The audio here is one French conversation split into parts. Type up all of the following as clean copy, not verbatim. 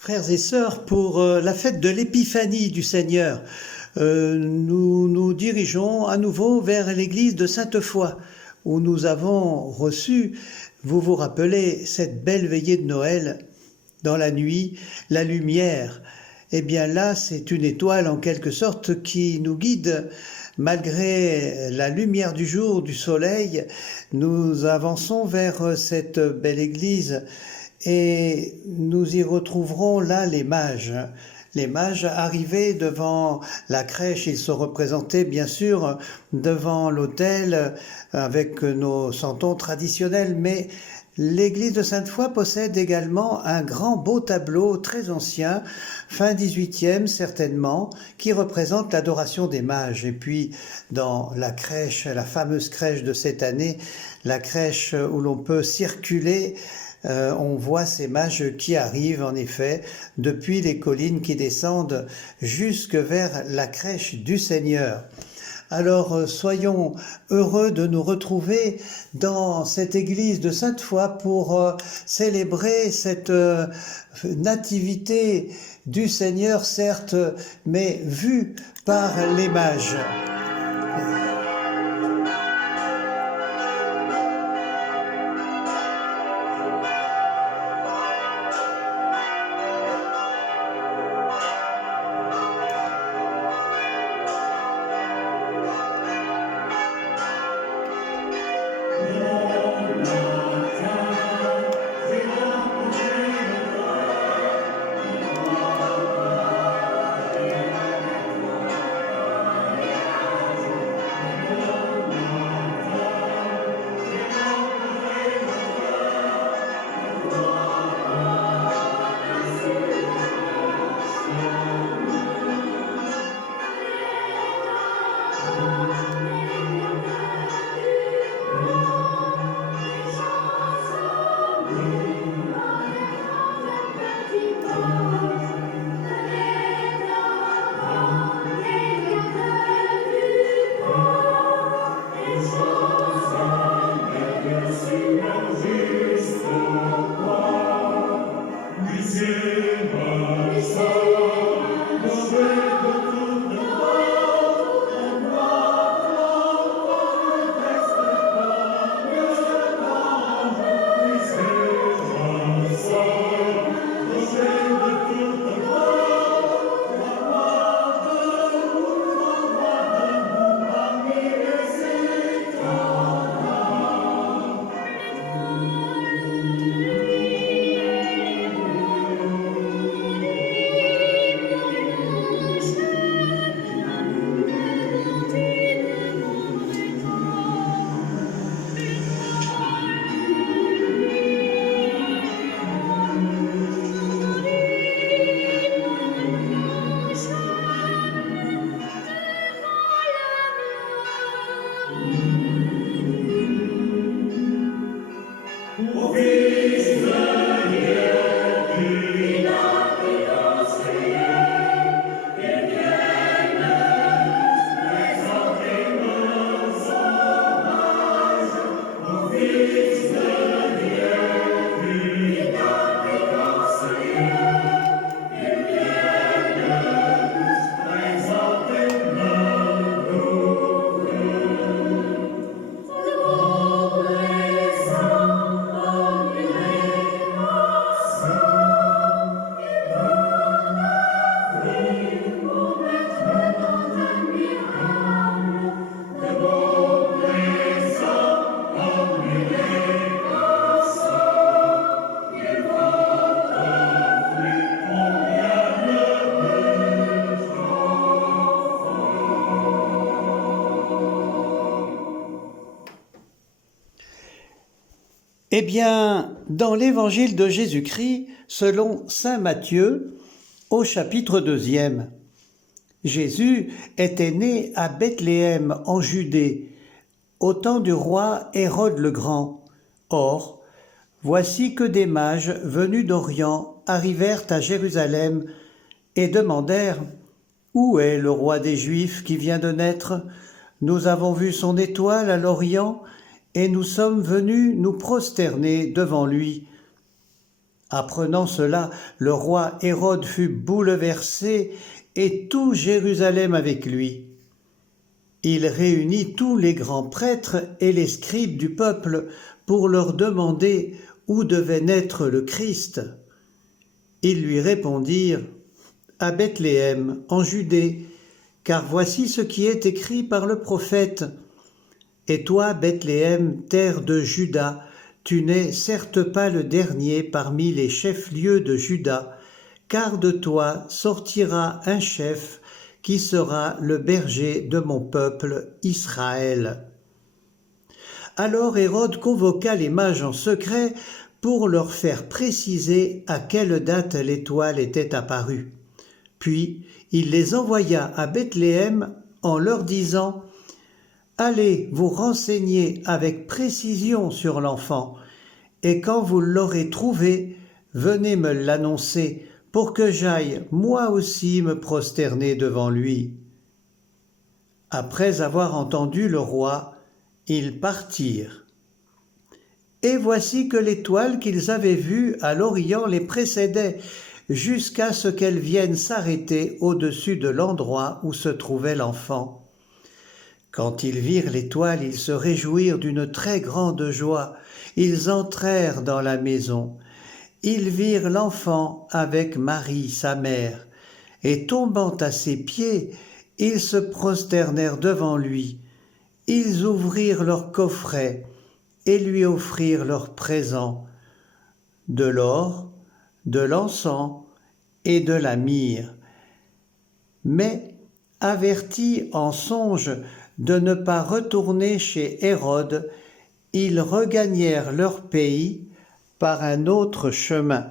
Frères et sœurs, pour la fête de l'Épiphanie du Seigneur, nous nous dirigeons à nouveau vers l'église de Sainte-Foy, où nous avons reçu, vous vous rappelez, cette belle veillée de Noël, dans la nuit, la lumière. Eh bien là, c'est une étoile en quelque sorte qui nous guide. Malgré la lumière du jour, du soleil, nous avançons vers cette belle église et nous y retrouverons là les mages. Les mages arrivés devant la crèche, ils sont représentés bien sûr devant l'autel avec nos santons traditionnels, mais l'église de Sainte-Foy possède également un grand beau tableau très ancien, fin 18e certainement, qui représente l'adoration des mages. Et puis dans la crèche, la fameuse crèche de cette année, la crèche où l'on peut circuler, on voit ces mages qui arrivent en effet depuis les collines qui descendent jusque vers la crèche du Seigneur. Alors soyons heureux de nous retrouver dans cette église de Sainte-Foy pour célébrer cette nativité du Seigneur, certes, mais vue par les mages. Eh bien, dans l'évangile de Jésus-Christ, selon saint Matthieu, au chapitre 2, Jésus était né à Bethléem en Judée, au temps du roi Hérode le Grand. Or, voici que des mages venus d'Orient arrivèrent à Jérusalem et demandèrent « Où est le roi des Juifs qui vient de naître ? Nous avons vu son étoile à l'Orient et nous sommes venus nous prosterner devant lui. » Apprenant cela, le roi Hérode fut bouleversé et tout Jérusalem avec lui. Il réunit tous les grands prêtres et les scribes du peuple pour leur demander où devait naître le Christ. Ils lui répondirent: à Bethléem, en Judée, car voici ce qui est écrit par le prophète. Et toi, Bethléem, terre de Juda, tu n'es certes pas le dernier parmi les chefs-lieux de Juda, car de toi sortira un chef qui sera le berger de mon peuple Israël. Alors Hérode convoqua les mages en secret pour leur faire préciser à quelle date l'étoile était apparue. Puis il les envoya à Bethléem en leur disant: allez vous renseigner avec précision sur l'enfant, et quand vous l'aurez trouvé, venez me l'annoncer, pour que j'aille moi aussi me prosterner devant lui. Après avoir entendu le roi, ils partirent. Et voici que l'étoile qu'ils avaient vue à l'Orient les précédait, jusqu'à ce qu'elle vienne s'arrêter au-dessus de l'endroit où se trouvait l'enfant. Quand ils virent l'étoile, ils se réjouirent d'une très grande joie. Ils entrèrent dans la maison. Ils virent l'enfant avec Marie, sa mère, et tombant à ses pieds, ils se prosternèrent devant lui. Ils ouvrirent leur coffret et lui offrirent leurs présents, de l'or, de l'encens et de la myrrhe. Mais, avertis en songe de ne pas retourner chez Hérode, ils regagnèrent leur pays par un autre chemin.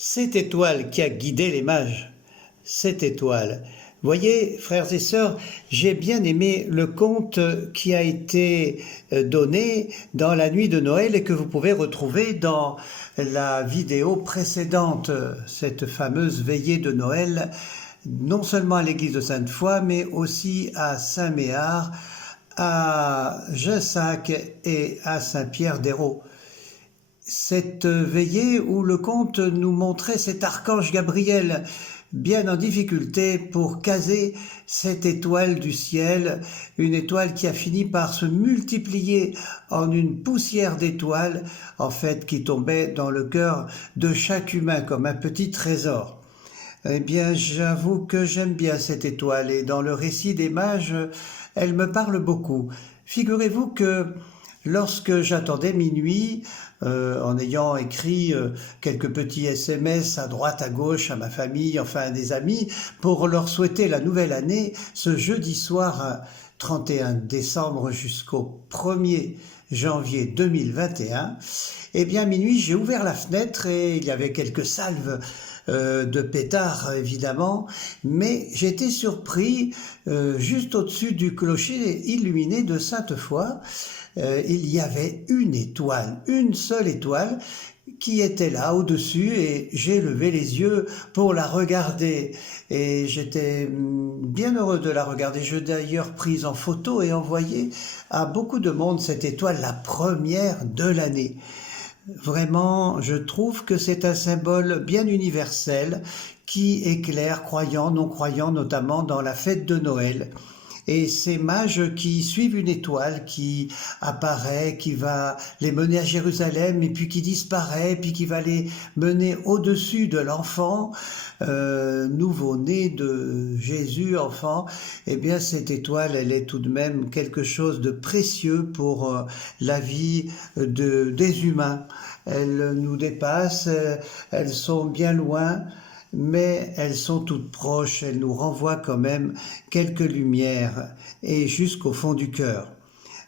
Cette étoile qui a guidé les mages, cette étoile, Voyez, frères et sœurs, j'ai bien aimé le conte qui a été donné dans la nuit de Noël et que vous pouvez retrouver dans la vidéo précédente, cette fameuse veillée de Noël, non seulement à l'église de Sainte-Foy, mais aussi à Saint-Méard, à Jussac et à Saint-Pierre-d'Hérault. Cette veillée où le conte nous montrait cet archange Gabriel bien en difficulté pour caser cette étoile du ciel, une étoile qui a fini par se multiplier en une poussière d'étoiles, en fait, qui tombait dans le cœur de chaque humain comme un petit trésor. Eh bien, j'avoue que j'aime bien cette étoile et dans le récit des mages, elle me parle beaucoup. Figurez-vous que lorsque j'attendais minuit, en ayant écrit quelques petits SMS à droite, à gauche, à ma famille, enfin à des amis, pour leur souhaiter la nouvelle année, ce jeudi soir, 31 décembre jusqu'au 1er janvier 2021, eh bien, à minuit, j'ai ouvert la fenêtre et il y avait quelques salves de pétards, évidemment, mais j'ai été surpris, juste au-dessus du clocher illuminé de Sainte-Foy, il y avait une étoile, une seule étoile, qui était là au-dessus et j'ai levé les yeux pour la regarder et j'étais bien heureux de la regarder. Je l'ai d'ailleurs prise en photo et envoyé à beaucoup de monde cette étoile, la première de l'année. Vraiment, je trouve que c'est un symbole bien universel qui éclaire croyants, non-croyants, notamment dans la fête de Noël. Et ces mages qui suivent une étoile qui apparaît, qui va les mener à Jérusalem, et puis qui disparaît, puis qui va les mener au-dessus de l'enfant, nouveau-né de Jésus, enfant, eh bien cette étoile, elle est tout de même quelque chose de précieux pour la vie des humains. Elles nous dépassent, elles sont bien loin, mais elles sont toutes proches, elles nous renvoient quand même quelques lumières et jusqu'au fond du cœur.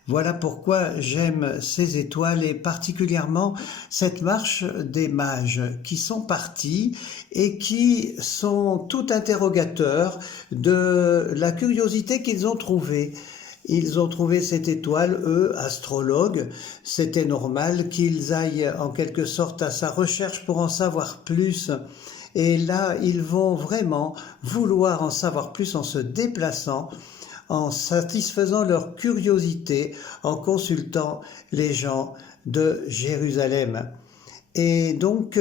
Voilà pourquoi j'aime ces étoiles et particulièrement cette marche des mages qui sont partis et qui sont tout interrogateurs de la curiosité qu'ils ont trouvée. Ils ont trouvé cette étoile, eux, astrologues. C'était normal qu'ils aillent en quelque sorte à sa recherche pour en savoir plus. Et là, ils vont vraiment vouloir en savoir plus en se déplaçant, en satisfaisant leur curiosité, en consultant les gens de Jérusalem. Et donc,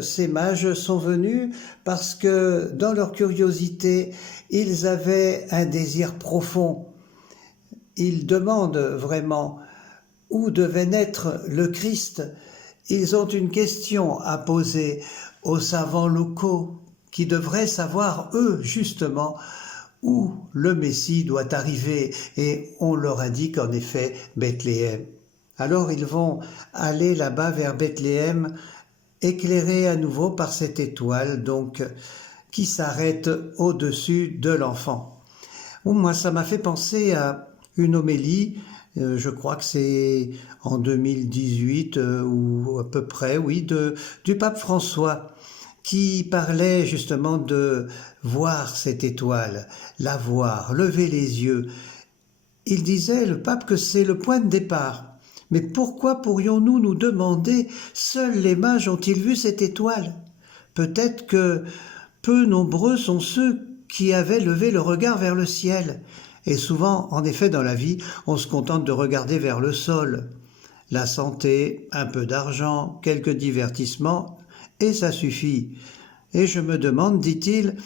ces mages sont venus parce que dans leur curiosité, ils avaient un désir profond. Ils demandent vraiment où devait naître le Christ. Ils ont une question à poser aux savants locaux qui devraient savoir, eux, justement, où le Messie doit arriver. Et on leur indique en effet Bethléem. Alors ils vont aller là-bas vers Bethléem, éclairés à nouveau par cette étoile, donc, qui s'arrête au-dessus de l'enfant. Moi, ça m'a fait penser à une homélie, je crois que c'est en 2018 ou à peu près, oui, du pape François, qui parlait justement de voir cette étoile, la voir, lever les yeux. Il disait, le pape, que c'est le point de départ. Mais pourquoi pourrions-nous nous demander, seuls les mages ont-ils vu cette étoile? Peut-être que peu nombreux sont ceux qui avaient levé le regard vers le ciel. Et souvent, en effet, dans la vie, on se contente de regarder vers le sol. La santé, un peu d'argent, quelques divertissements, et ça suffit. Et je me demande, dit-il,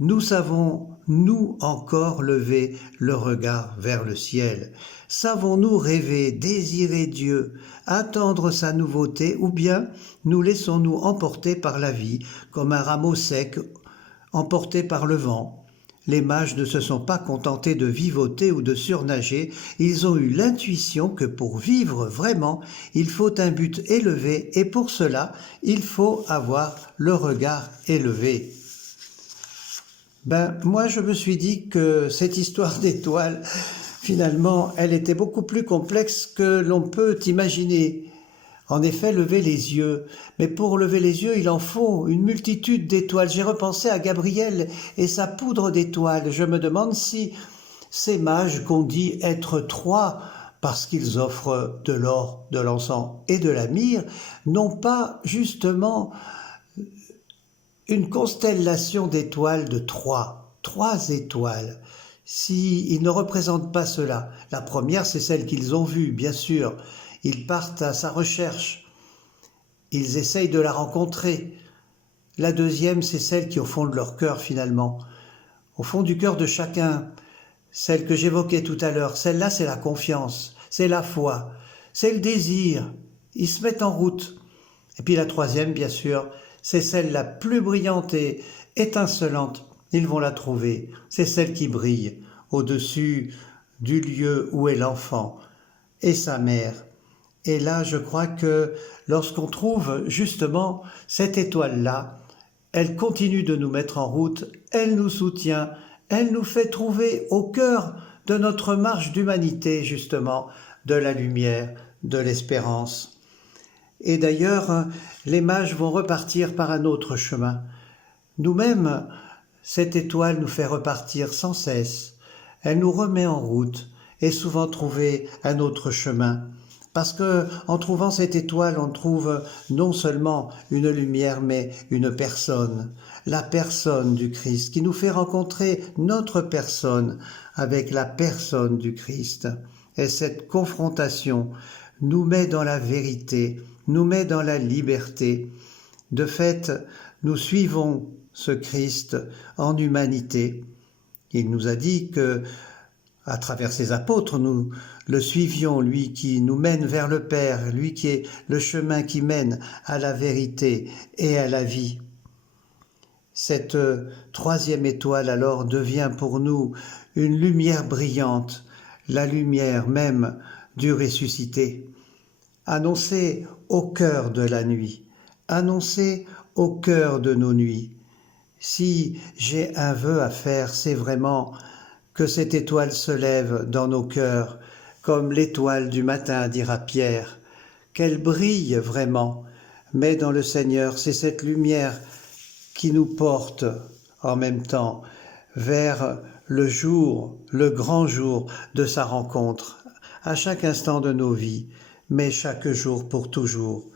nous savons, nous encore, lever le regard vers le ciel. Savons-nous rêver, désirer Dieu, attendre sa nouveauté, ou bien nous laissons-nous emporter par la vie, comme un rameau sec, emporté par le vent? Les mages ne se sont pas contentés de vivoter ou de surnager, ils ont eu l'intuition que pour vivre vraiment, il faut un but élevé et pour cela, il faut avoir le regard élevé. Moi je me suis dit que cette histoire d'étoiles, finalement, elle était beaucoup plus complexe que l'on peut imaginer. En effet, lever les yeux. Mais pour lever les yeux, il en faut une multitude d'étoiles. J'ai repensé à Gabriel et sa poudre d'étoiles. Je me demande si ces mages qu'on dit être trois, parce qu'ils offrent de l'or, de l'encens et de la myrrhe, n'ont pas justement une constellation d'étoiles de trois étoiles. S'ils ne représentent pas cela, la première c'est celle qu'ils ont vue, bien sûr. Ils partent à sa recherche, ils essayent de la rencontrer. La deuxième c'est celle qui est au fond de leur cœur finalement, au fond du cœur de chacun. Celle que j'évoquais tout à l'heure, celle-là c'est la confiance, c'est la foi, c'est le désir. Ils se mettent en route. Et puis la troisième, bien sûr, c'est celle la plus brillante et étincelante. Ils vont la trouver. C'est celle qui brille au-dessus du lieu où est l'enfant et sa mère. Et là, je crois que lorsqu'on trouve justement cette étoile-là, elle continue de nous mettre en route, elle nous soutient, elle nous fait trouver au cœur de notre marche d'humanité, justement, de la lumière, de l'espérance. Et d'ailleurs, les mages vont repartir par un autre chemin. Nous-mêmes, cette étoile nous fait repartir sans cesse. Elle nous remet en route et souvent trouver un autre chemin. Parce que en trouvant cette étoile, on trouve non seulement une lumière, mais une personne, la personne du Christ, qui nous fait rencontrer notre personne avec la personne du Christ. Et cette confrontation nous met dans la vérité, nous met dans la liberté. De fait, nous suivons ce Christ en humanité. Il nous a dit que, à travers ses apôtres, nous le suivions, lui qui nous mène vers le Père, lui qui est le chemin qui mène à la vérité et à la vie. Cette troisième étoile alors devient pour nous une lumière brillante, la lumière même du ressuscité. Annoncée au cœur de la nuit, annoncée au cœur de nos nuits. Si j'ai un vœu à faire, c'est vraiment que cette étoile se lève dans nos cœurs, comme l'étoile du matin, dira Pierre, qu'elle brille vraiment. Mais dans le Seigneur, c'est cette lumière qui nous porte en même temps vers le jour, le grand jour de sa rencontre, à chaque instant de nos vies, mais chaque jour pour toujours.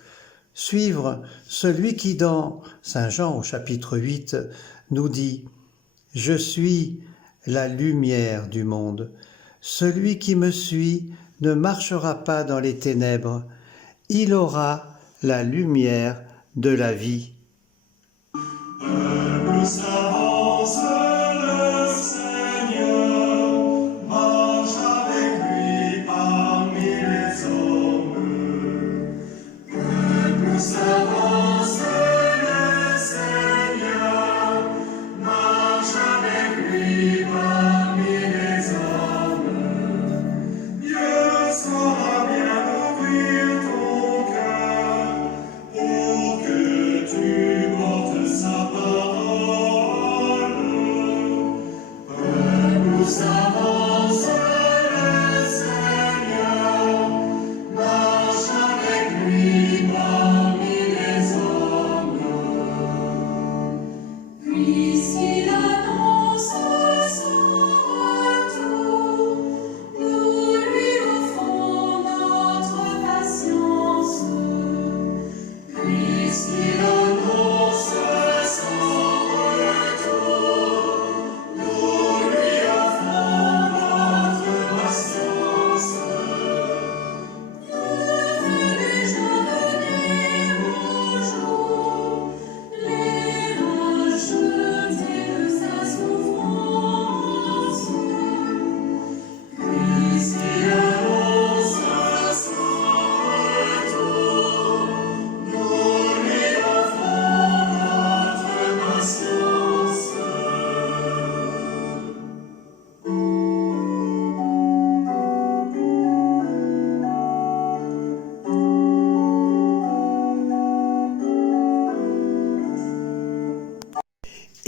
Suivre celui qui, dans Saint Jean au chapitre 8, nous dit « Je suis la lumière du monde. Celui qui me suit ne marchera pas dans les ténèbres. Il aura la lumière de la vie. »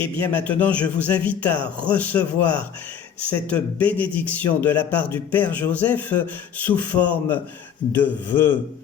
Eh bien maintenant, je vous invite à recevoir cette bénédiction de la part du Père Joseph sous forme de vœux.